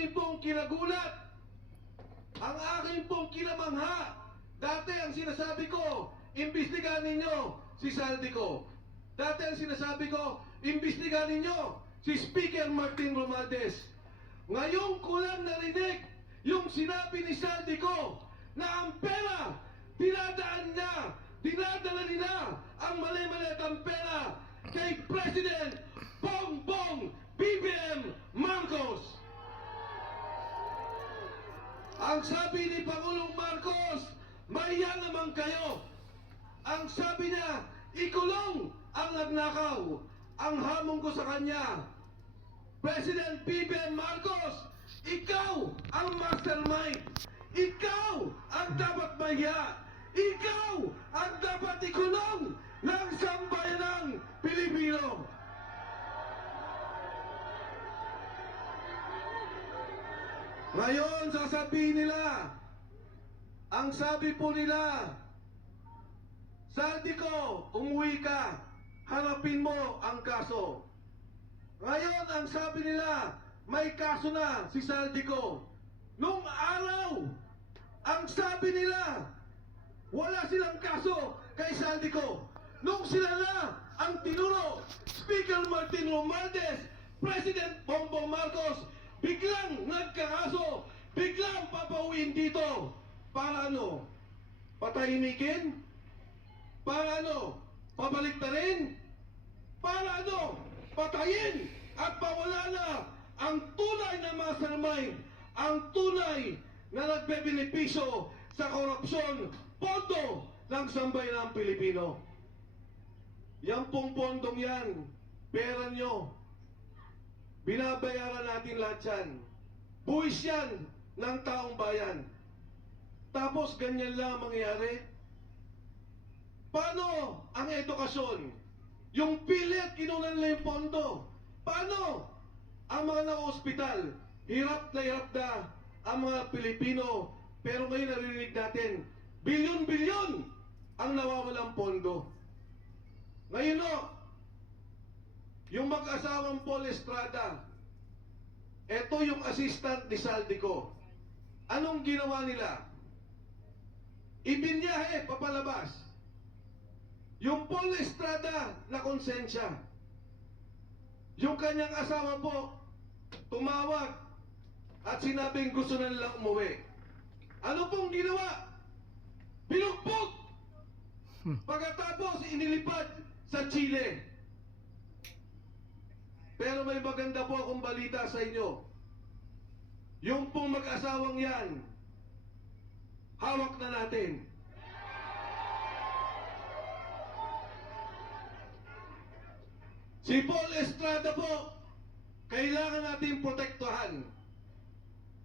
aking pong kinagulat, ang aking pong kinamangha. Dati ang sinasabi ko, imbestigahan ninyo si Saldico. Dati ang sinasabi ko, imbestigahan ninyo si Speaker Martin Romualdez. Ngayon ko lang narinig yung sinabi ni Saldico na ang pera, dinadala nila ang mali-malitang pera kay President Bongbong BBM Marcos. Ang sabi ni Pangulong Marcos, maya naman kayo. Ang sabi niya, ikulong ang nagnakaw. Ang hamon ko sa kanya, President BBM Marcos, ikaw ang mastermind. Ikaw ang dapat mahiya. Ikaw ang dapat ikulong ng sambayanang Pilipino. Ngayon, sasabihin nila, ang sabi po nila, Saldico, umuwi ka, harapin mo ang kaso. Ngayon, ang sabi nila, may kaso na si Saldico. Nung araw, ang sabi nila, wala silang kaso kay Saldico. Nung sila na ang tinuro, Speaker Martin Romualdez, President Bongbong Marcos, biglang nagkakaso, biglang papauwiin dito. Para ano? Patahimikin? Para ano? Pabaliktarin? Para ano? Patayin at pawala na ang tunay na mastermind, ang tunay na nagbebenepisyo sa korupsyon, pondo ng sambayanang Pilipino. Yan pong pondong yan, pera nyo, binabayaran natin lahat yan. Buwis yan ng taong bayan. Tapos ganyan lang mangyayari. Paano ang edukasyon? Yung pilit, kinunan nila yung pondo. Paano ang mga naka-hospital? Hirap na ang mga Pilipino. Pero ngayon narinig natin, bilyon-bilyon ang nawawalang pondo. Ngayon o, yung mag-asawang Paul Estrada, ito yung assistant ni Saldico. Anong ginawa nila? Ibinyahe, papalabas. Yung Paul Estrada na konsensya. Yung kanyang asawa po, tumawag at sinabing gusto na nilang umuwi. Ano pong ginawa? Binugbog! Pagkatapos, inilipad sa Chile. Pero may maganda po akong balita sa inyo. Yung pong mag-asawang yan, hawak na natin. Si Paul Estrada po, kailangan natin protektuhan.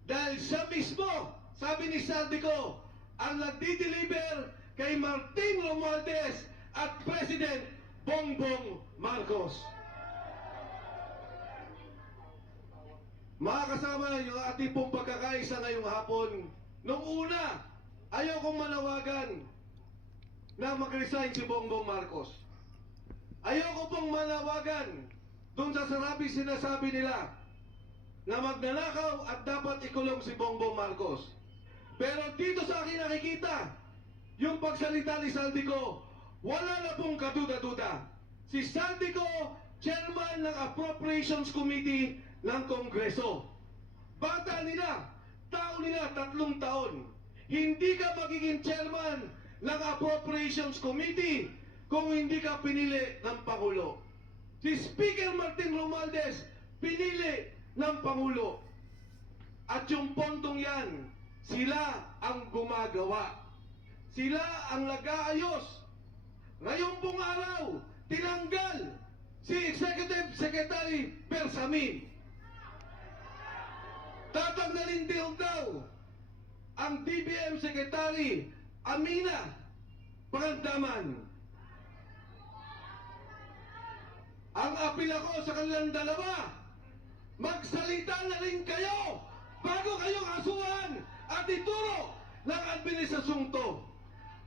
Dahil siya mismo, sabi ni Saldico, ang nagdi-deliver kay Martin Romualdez at President Bongbong Marcos. Mga kasama, yung ating pong pagkakaisa ngayong hapon, nung una, ayaw kong manawagan na mag-resign si Bongbong Marcos. Ayaw ko pong manawagan doon sa sinasabi nila na magnanakaw at dapat ikulong si Bongbong Marcos. Pero dito sa akin nakikita, yung pagsalita ni Saldico, wala na pong kaduda-duda. Si Saldico, chairman ng Appropriations Committee ng Kongreso. Bata nila, tao nila 3 taon. Hindi ka magiging chairman ng Appropriations Committee kung hindi ka pinili ng Pangulo. Si Speaker Martin Romualdez, pinili ng Pangulo. At yung pondong yan, sila ang gumagawa. Sila ang nag-aayos. Ngayon pong araw, tinanggal si Executive Secretary Bersamin. Tatanggalin din daw ang DBM Secretary Amina Pangandaman. Ang apil ako sa kanilang dalawa, magsalita na rin kayo bago kayo kasuhan at ituro ng administrasyong to.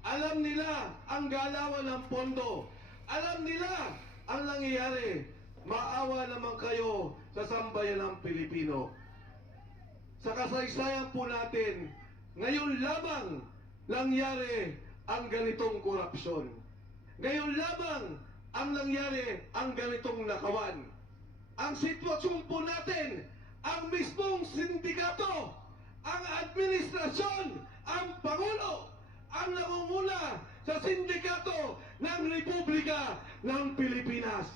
Alam nila ang galawan ng pondo. Alam nila ang nangyayari. Maawa naman kayo sa sambayanang Pilipino. sa kasaysayan po natin, ngayon lamang nangyari ang ganitong korupsyon. Ngayon lamang ang nangyari ang ganitong nakawan. Ang sitwasyon po natin, ang mismong sindikato, ang administrasyon, ang Pangulo, ang nangunguna sa sindikato ng Republika ng Pilipinas.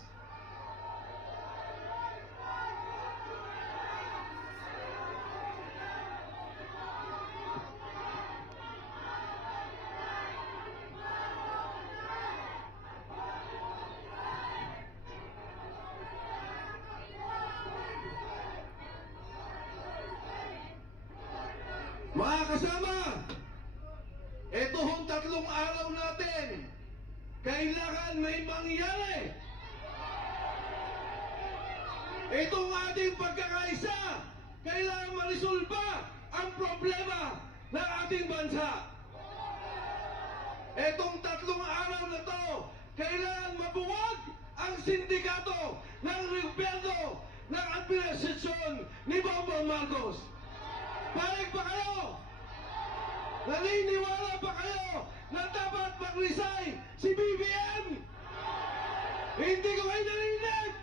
Mga kasama, ito hong 3 araw natin, kailangan may mangyari. Itong ating pagkakaisa, kailangan marisolba ang problema ng ating bansa. Itong 3 araw na to, kailangan mabuwag ang sindikato ng gobyerno ng administrasyon ni Bongbong Marcos. Payag ba kayo? Naniniwala ba kayo na dapat mag-resign si BBM? Hindi ko kayo narinig!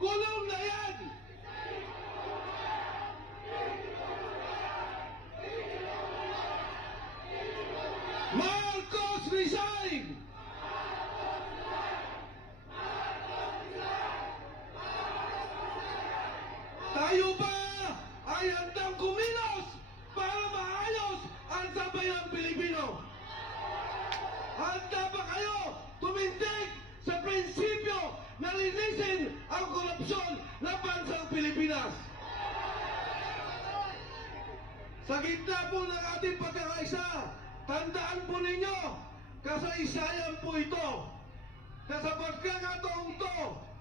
Kulong na yan! Marcos resign! Tayo ba ay handang kumilos para maayos ang sambayang Pilipino? Handa ba kayo tumindig sa prinsipyo na linisin ang korupsyon ng bansang Pilipinas? Sa gitna po ng ating pagkakaisa, tandaan po ninyo, kasaysayan po ito, na sa pagkakataong to,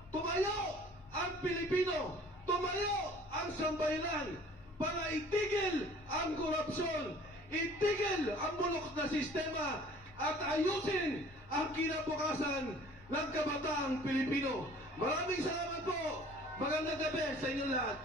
tumayo ang Pilipino, tumayo ang sambayanan para itigil ang korupsyon, itigil ang bulok na sistema at ayusin ang kinabukasan ng kabataang Pilipino. Maraming salamat po. Magandang gabi sa inyo lahat.